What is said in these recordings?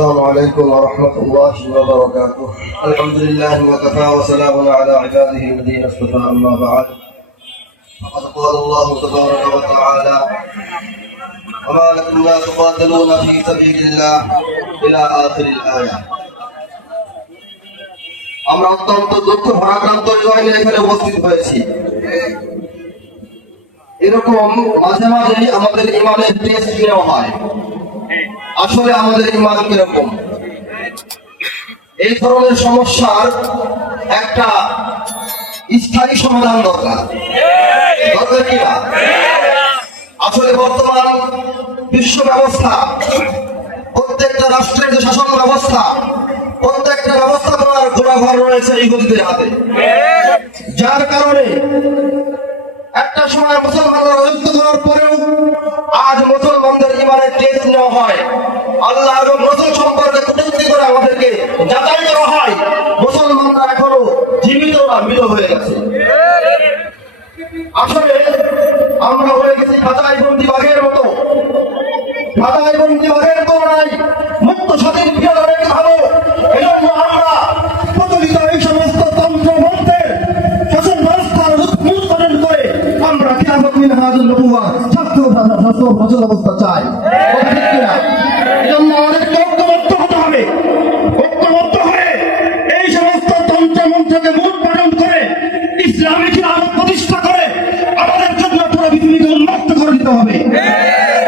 السلام عليكم ورحمة الله وبركاته. الحمد لله وكفى وسلام على عباده الذين اصطفى. أما بعد فقد قال الله تبارك وتعالى: وما لكم لا تقاتلون في سبيل الله إلى آخر الآية. আমরা অত্যন্ত দুঃখ ভারাক্রান্ত হৃদয় নিয়ে এখানে উপস্থিত হয়েছি। এরকম মাঝে মাঝে আমাদের ইমানের টেস্ট নেওয়া হয়, আসলে আমাদের ইমান কিরকম। এই ধরনের সমস্যার একটা স্থায়ী সমাধান দরকার কিনা। আসলে বর্তমান বিশ্ব ব্যবস্থা, প্রত্যেকটা রাষ্ট্রের যে শাসন ব্যবস্থা, প্রত্যেকটা ব্যবস্থাপনার গোড়াঘর রয়েছে ইহুদিদের হাতে, যার কারণে একটা সময় মুসলমানরা রাজত্ব করার পরেও আজ মুসলমানদের ইমানের টেস্ট নেওয়া হয়, আল্লাহ এবং রাসূল সম্পর্কে কটূক্তি করে আমাদেরকে যাচাই করা হয়। মুসলমানরা এখনো জীবিত না মৃত হয়ে গেছে। আসলে আমরা হয়ে গেছি খাঁচায় বন্দি বাঘের মতো। খাঁচায় বন্দি বাঘের তুলনায় মুক্ত স্বাধীন বিরাট অনেক ভালো। এজন্য আমরা প্রচলিত এই সমস্ত তন্ত্র মন্ত্রের শাসন ব্যবস্থার উৎপাদন করে আমরা খিলাফত মিনহাজুন নবুওয়া স্বাস্থ্য অবস্থা চাই। এজন্য আমাদেরকে ঐক্যবদ্ধ হতে হবে। ঐক্যবদ্ধ হয়ে এই সমস্ত তন্ত্র মন্ত্রকে মূলপালন করে ইসলামী খিলাফত প্রতিষ্ঠা করে আমাদের জন্য পুরো পৃথিবীকে উন্মুক্ত করে দিতে হবে।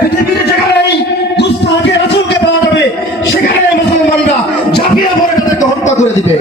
পৃথিবীর যেখানেই গুস্তাখে রাসূলকে পাওয়া যাবে, সেখানে মুসলমানরা ঝাঁপিয়ে পড়ে তাদেরকে হত্যা করে দিবে।